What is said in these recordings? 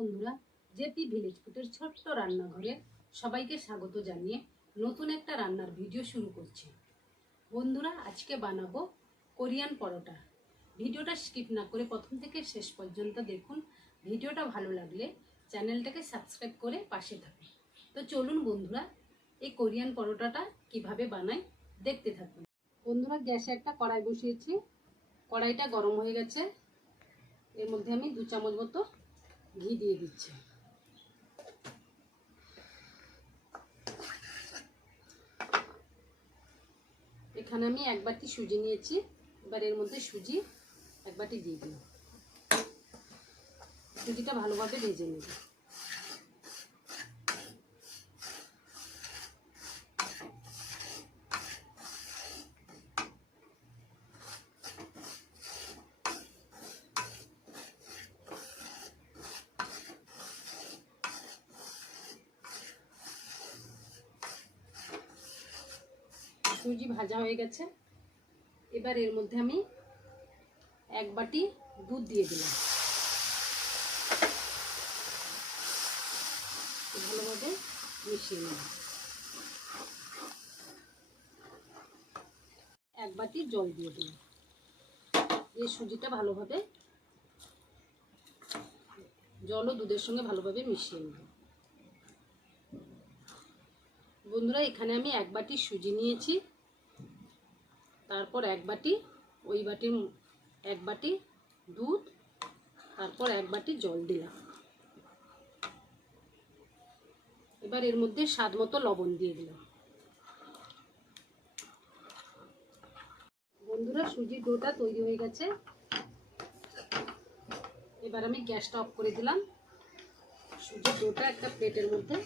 বন্ধুরা, JP village ফুটের ছোট্ট রান্নাঘরে সবাইকে স্বাগত জানিয়ে নতুন একটা রান্নার ভিডিও শুরু করছি। বন্ধুরা, আজকে বানাবো কোরিয়ান পরোটা। ভিডিওটা স্কিপ না করে প্রথম থেকে শেষ পর্যন্ত দেখুন। ভিডিওটা ভালো লাগলে চ্যানেলটাকে সাবস্ক্রাইব করে পাশে থাকুন। তো চলুন বন্ধুরা, এই কোরিয়ান পরোটাটা কীভাবে বানাই দেখতে থাকুন। বন্ধুরা, গ্যাসে একটা কড়াই বসিয়েছি। কড়াইটা গরম হয়ে গেছে। এর মধ্যে আমি দু চামচ মতো ঘি দিয়ে দিচ্ছে। এখানে আমি এক বাটি সুজি নিয়েছি, এবার এর মধ্যে সুজি এক বাটি দিয়ে দিই সুজিটা ভালোভাবে ভেজে নেব। সুজি ভাজা হয়ে গেছে। এবার এর মধ্যে আমি এক বাটি দুধ দিয়ে দিলাম। ভালোভাবে মিশিয়ে নেব এক বাটি জল দিয়ে দিলাম। এই সুজিটা ভালোভাবে জল ও দুধের সঙ্গে ভালোভাবে মিশিয়ে নেব বন্ধুরা, এখানে আমি এক বাটি সুজি নিয়েছি। তারপর এক বাটি, ওই বাটির এক বাটি দুধ, তারপর এক বাটি জল দিলাম। এবার এর মধ্যে স্বাদ মতো লবণ দিয়ে দিলাম। বন্ধুরা সুজির ডোটা তৈরি হয়ে গেছে। এবার আমি গ্যাসটা অফ করে দিলাম। সুজির ডোটা একটা প্লেটের মধ্যে।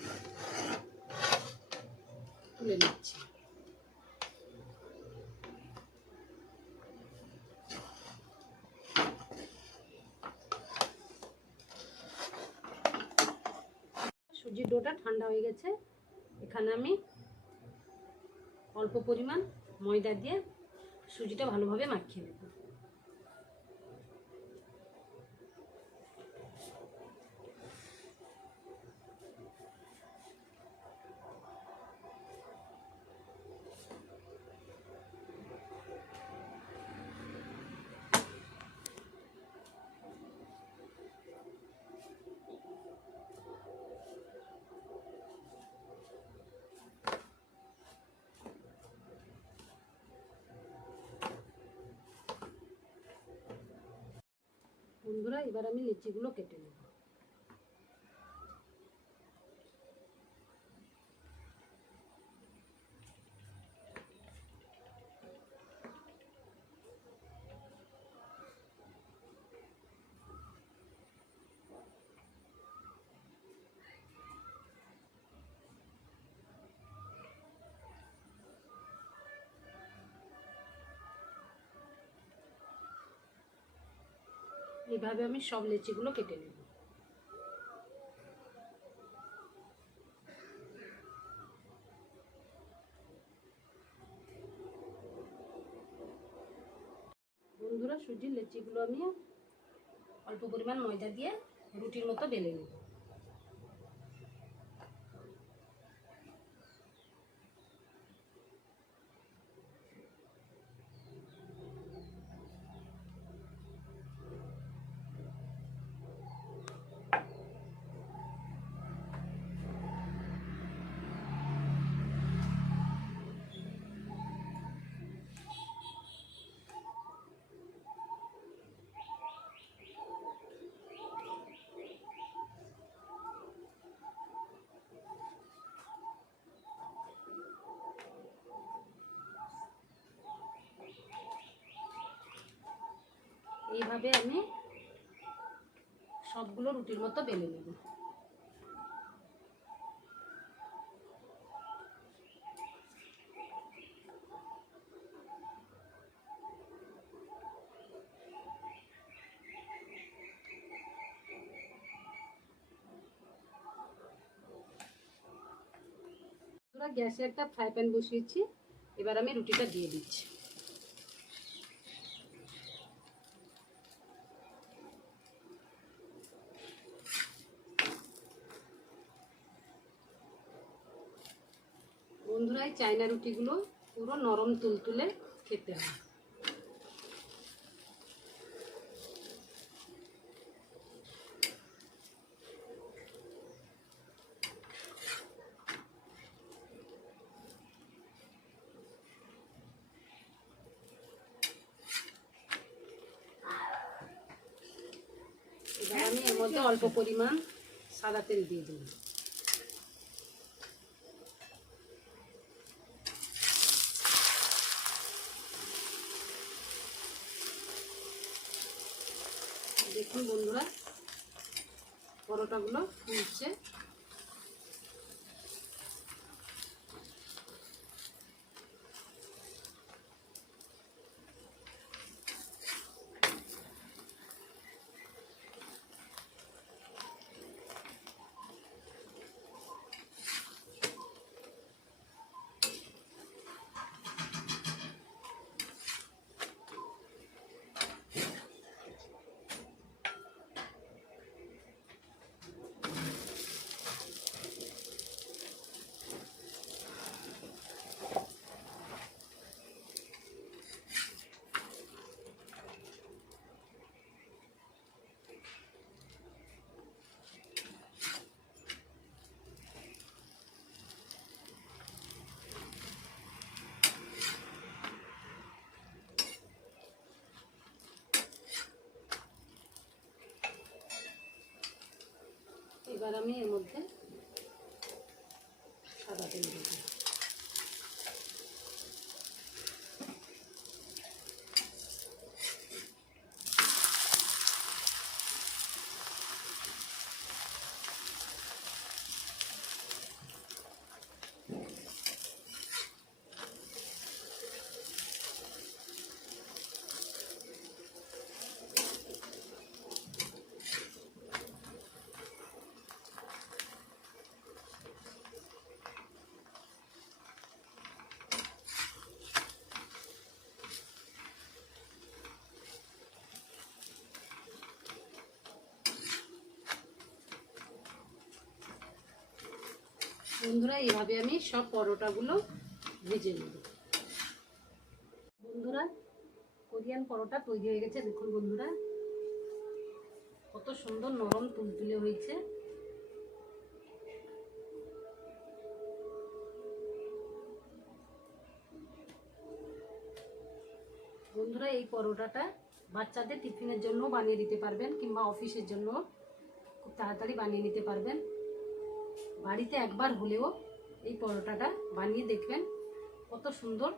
তুলে নিচ্ছি। সুজির ডোটা ঠান্ডা হয়ে গেছে। এখানে আমি অল্প পরিমাণ ময়দা দিয়ে সুজিটা ভালোভাবে মাখিয়ে নেব। বন্ধুরা এবার আমি লিচিগুলো কেটে নেব। এইভাবে আমি সব লেচিগুলো কেটে নেব। বন্ধুরা সুজির লেচিগুলো আমি অল্প পরিমাণ ময়দা দিয়ে রুটির মতো বেলে নেব। এইভাবে আমি সবগুলো রুটির মতো বেলে নেব। গ্যাসে একটা ফ্রাই প্যান বসিয়েছি, এবার আমি রুটিটা দিয়ে দিচ্ছি এই চায়না রুটিগুলো পুরো নরম তুলতুলে খেতে হয়। এবার আমি এর মধ্যে অল্প পরিমাণ সাদা তেল দিয়ে দেবো দেখুন বন্ধুরা পরোটাগুলো ফুলছে। এবার আমি এর মধ্যে সাদা তেল দিয়ে দেবো বন্ধুরা, এইভাবে আমি সব পরোটাগুলো ভেজে নেব। বন্ধুরা, কোরিয়ান পরোটা তৈরি হয়ে গেছে, দেখুন বন্ধুরা। কত সুন্দর নরম তুলতুলে হয়েছে। বন্ধুরা, এই পরোটাটা বাচ্চাদের টিফিনের জন্য বানিয়ে দিতে পারবেন কিংবা অফিসের জন্য। খুব তাড়াতাড়ি বানিয়ে নিতে পারবেন। বাড়িতে একবার হলেও এই পরোটাটা বানিয়ে দেখবেন, কত সুন্দর,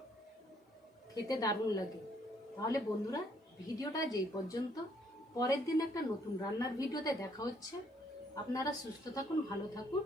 খেতে দারুণ লাগে। তাহলে বন্ধুরা, ভিডিওটা যেই পর্যন্ত, পরের দিন একটা নতুন রান্নার ভিডিওতে দেখা হচ্ছে। আপনারা সুস্থ থাকুন, ভালো থাকুন।